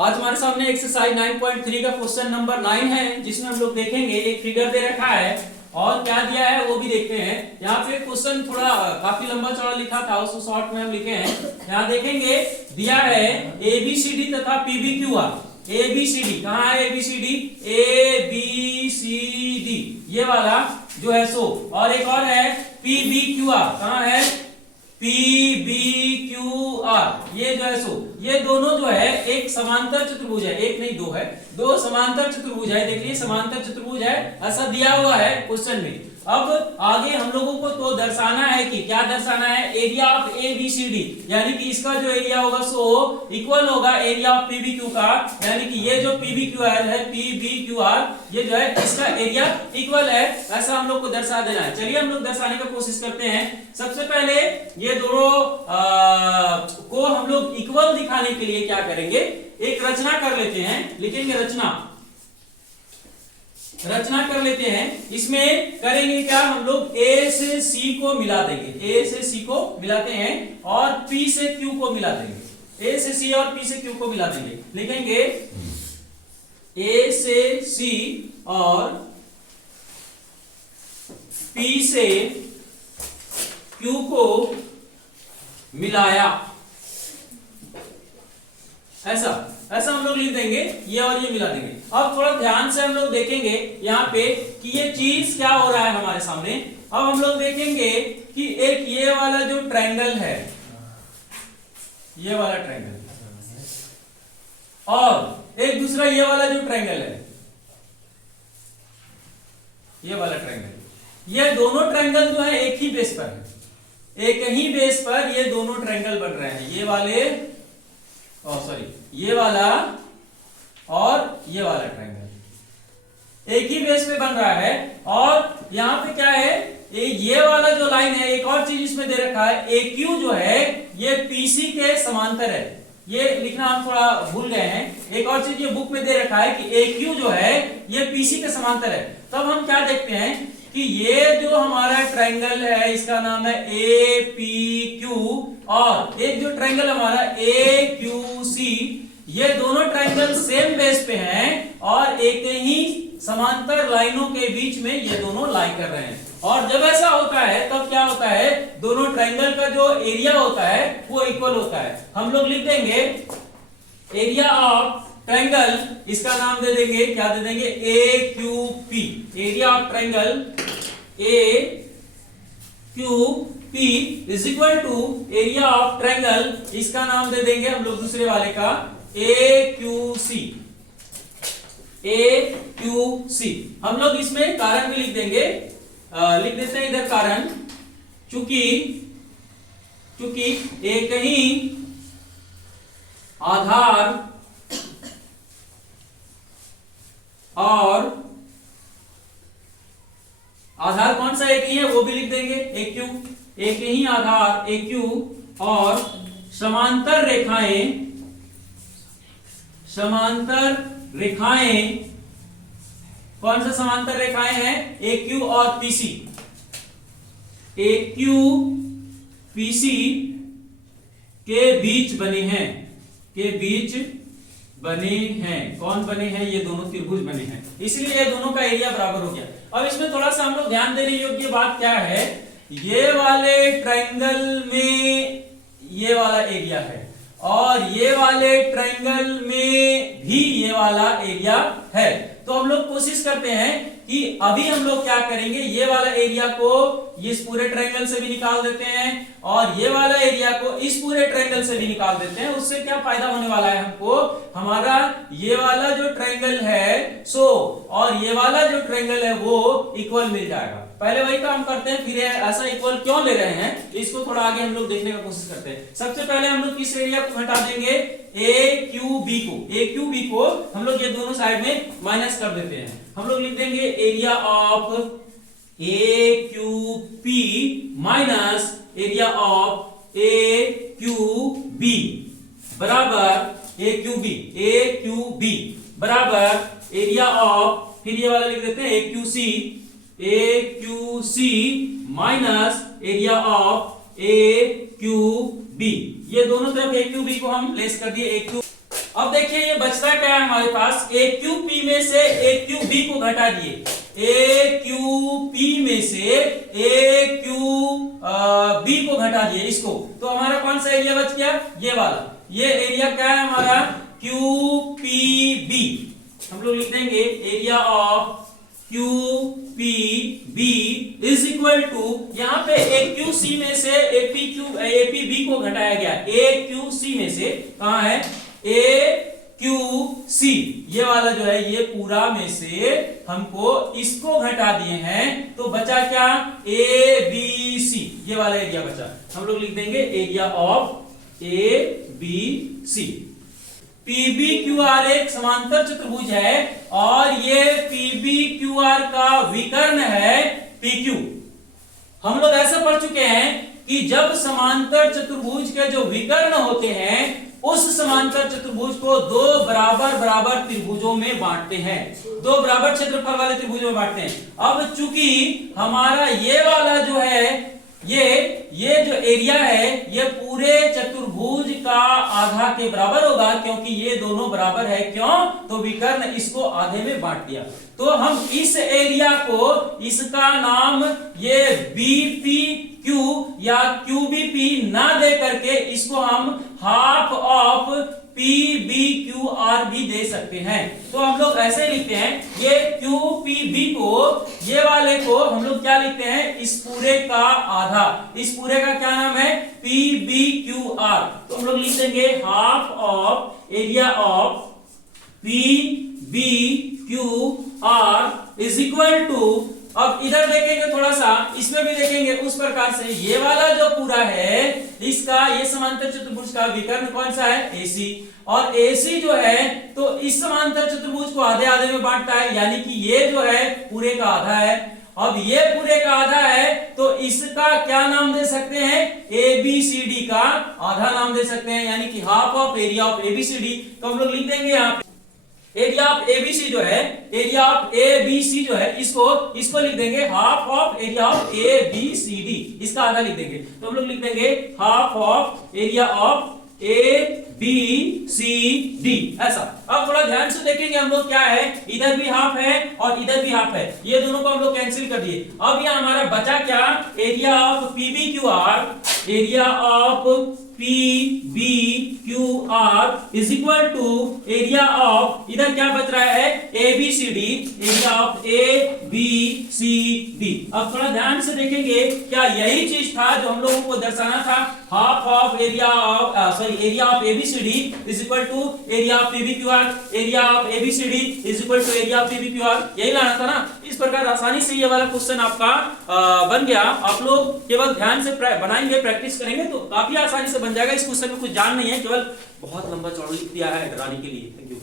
आज हमारे सामने एक्सरसाइज 9.3 का क्वेश्चन नंबर 9 है, जिसमें हम लोग देखेंगे एक फिगर दे रखा है और क्या दिया है वो भी देखते हैं। यहाँ पे क्वेश्चन थोड़ा काफी लंबा चौड़ा लिखा था, उसको शॉर्ट में हम लिखे हैं। यहाँ देखेंगे दिया है ABCD तथा PBQR। ABCD कहाँ है? ABCD ABCD ये वाला जो है सो, और एक और है PBQR। कहाँ है? PBQR ये जो है सो, ये दोनों जो है एक समांतर चतुर्भुज है, एक नहीं दो है, दो समांतर चतुर्भुज है। देखिए समांतर चतुर्भुज है, ऐसा दिया हुआ है क्वेश्चन में। अब आगे हम लोगों को तो दर्शाना है कि क्या दर्शाना है, एरिया ऑफ ABCD, यानी कि इसका जो एरिया होगा सो इक्वल होगा एरिया ऑफ PBQ का, यानी कि ये जो PBQR है, PBQR ये जो है इसका एरिया इक्वल है, ऐसा हम लोग को दर्शा देना है। चलिए हम लोग दर्शाने का कोशिश करते हैं। सबसे पहले ये दोनों को हम लोग इक्वल दिखाने के लिए क्या करेंगे, एक रचना कर लेते हैं। लिखेंगे रचना कर लेते हैं। इसमें करेंगे क्या, हम लोग A से C को मिला देंगे, A से C को मिलाते हैं और P से Q को मिला देंगे। A से C और P से Q को मिला देंगे। लिखेंगे A से C और P से Q को मिलाया, ऐसा हम लोग लिख देंगे, ये और ये मिला देंगे। अब थोड़ा ध्यान से हम लोग देखेंगे यहाँ पे कि ये चीज क्या हो रहा है हमारे सामने। अब हम लोग देखेंगे कि एक ये वाला जो ट्रायंगल है, ये वाला ट्रायंगल, और एक दूसरा ये वाला जो ट्रायंगल है, ये वाला ट्रायंगल, ये दोनों ट्रायंगल जो है एक ही बेस पर है, एक ही बेस पर ये दोनों ट्रायंगल बन रहे हैं। ये वाले ये वाला और ये वाला ट्रायंगल एक ही बेस पे बन रहा है। और यहाँ पे क्या है, ये वाला जो लाइन है, एक और चीज इसमें दे रखा है, AQ जो है ये PC के समांतर है। ये लिखना हम थोड़ा भूल गए हैं। एक और चीज ये बुक में दे रखा है कि AQ जो है ये PC के समांतर है। तब हम क्या देखते हैं कि ये जो हमारा ट्रायंगल है इसका नाम है APQ, और एक जो ट्रायंगल हमारा AQC, ये दोनों ट्रायंगल सेम बेस पे हैं और एक ही समांतर लाइनों के बीच में ये दोनों लाई कर रहे हैं। और जब ऐसा होता है तब क्या होता है, दोनों ट्रायंगल का जो एरिया होता है वो इक्वल होता है। हम लोग लिख देंगे एरिया ऑफ ट्रायंगल, इसका नाम दे देंगे, क्या दे देंगे, AQP। Area of triangle AQP is equal to area of triangle, इसका नाम दे देंगे हम लोग दूसरे वाले का AQC। हम लोग इसमें कारण भी लिख देंगे, लिख देते हैं इधर कारण, चूंकि एक ही आधार और आधार कौन सा एक ही है वो भी लिख देंगे AQ, एक ही आधार AQ और समांतर रेखाएं कौन सा समांतर रेखाएं हैं, AQ और PC। AQ PC के बीच बने हैं, कौन बने हैं, ये दोनों त्रिभुज बने हैं, इसलिए ये दोनों का एरिया बराबर हो गया। अब इसमें थोड़ा सा हम लोग ध्यान देने योग्य बात क्या है, ये वाले ट्रायंगल में ये वाला एरिया है और ये वाले ट्रायंगल में भी ये वाला एरिया है। तो हम लोग कोशिश करते हैं कि अभी हम लोग क्या करेंगे, ये वाला एरिया को इस पूरे ट्रायंगल से भी निकाल देते हैं और ये वाला एरिया को इस पूरे ट्रायंगल से भी निकाल देते हैं। उससे क्या फायदा होने वाला है हमको, हमारा ये वाला जो ट्रायंगल है सो और ये वाला जो ट्रायंगल है वो इक्वल मिल जाएगा। पहले वही काम करते हैं, फिर ऐसा इक्वल क्यों ले रहे हैं इसको थोड़ा आगे हम लोग देखने का कोशिश करते हैं। सबसे पहले हम लोग किस एरिया को हटा देंगे, AQB को हम लोग ये दोनों साइड में माइनस कर देते हैं। हम लोग लिख देंगे area of AQP minus area of AQB बराबर AQB बराबर एरिया ऑफ, फिर ये वाला लिख देते हैं AQC minus area of AQB। ये दोनों तरफ AQB को हम लेस कर दिए, AQ अब देखिए ये बचता क्या है हमारे पास, ए क्यू पी में से ए क्यू बी को घटा दिए, ए क्यू पी में से ए क्यू बी को घटा दिए इसको, तो हमारा कौन सा एरिया बच गया, ये वाला। ये एरिया क्या है हमारा, क्यू पी बी। हम लोग लिख देंगे area of Q P B is equal to, यहां पे ए क्यू सी में से ए पी बी को घटाया गया, ए क्यू सी में से, कहां है, ए क्यू सी, ये वाला जो है ये पूरा में से हमको इसको घटा दिए हैं, तो बचा क्या, ए बी सी, ये वाला एरिया बचा। हम लोग लिख देंगे area of A B C. PBQR एक समांतर चतुर्भुज है और ये PBQR का विकर्ण है PQ। हम लोग ऐसे पढ़ चुके हैं कि जब समांतर चतुर्भुज के जो विकर्ण होते हैं उस समांतर चतुर्भुज को दो बराबर बराबर त्रिभुजों में बांटते हैं, दो बराबर क्षेत्रफल वाले त्रिभुजों में बांटते हैं। अब चूंकि हमारा ये वाला जो है ये जो एरिया है ये पूरे चतुर्भुज का आधा के बराबर होगा, क्योंकि ये दोनों बराबर है, क्यों, तो विकर्ण इसको आधे में बांट दिया। तो हम इस एरिया को, इसका नाम ये BPQ या QBP ना दे करके इसको हम हाफ ऑफ PBQR भी दे सकते हैं। तो हम लोग ऐसे लिखते हैं, ये QPB को, ये वाले को हम लोग क्या लिखते हैं, इस पूरे का आधा, इस पूरे का क्या नाम है, PBQR। तो हम लोग लिख देंगे half of area of PBQR is equal to, अब इधर देखेंगे थोड़ा सा, इसमें भी देखेंगे उस प्रकार से, ये वाला जो पूरा है इसका, ये समांतर चतुर्भुज का विकर्ण कौन सा है, AC, और AC जो है तो इस समांतर चतुर्भुज को आधे आधे में बांटता है, यानी कि ये जो है पूरे का आधा है। अब ये पूरे का आधा है तो इसका क्या नाम दे सकते हैं, ABCD का आधा नाम दे सकते हैं, यानी कि half of area of ABCD। तो हम लोग लिख देंगे यहाँ पे एरिया ऑफ एबीसी जो है, एरिया ऑफ एबीसी जो है, इसको लिख देंगे half of area of ABCD, इसका आधा लिख देंगे। तो हम लोग लिख देंगे half of area of ABCD, ऐसा। अब थोड़ा ध्यान से देखेंगे हम लोग, क्या है, इधर भी हाफ है और इधर भी हाफ है, ये दोनों को हम लोग कैंसिल कर दिए। अब ये हमारा बचा क्या, area of PBQR, area of PBQR is equal to area of, इधर क्या बच रहा है, ABCD, एरिया ऑफ ABCD। अब थोड़ा ध्यान से देखेंगे, क्या यही चीज था जो हम लोगों को दर्शाना था, half of area of area of ABCD is equal to area of PBQR, area of ABCD is equal to area of PBQR, यही लाना था ना। इस प्रकार आसानी से ये वाला क्वेश्चन आपका बन गया। आप लोग केवल ध्यान से बनाएंगे, प्रैक्टिस करेंगे तो काफी आसानी से बन जाएगा। इस क्वेश्चन में कुछ जान नहीं है, केवल बहुत लंबा चौड़ा लिख दिया है डराने के लिए। Thank you.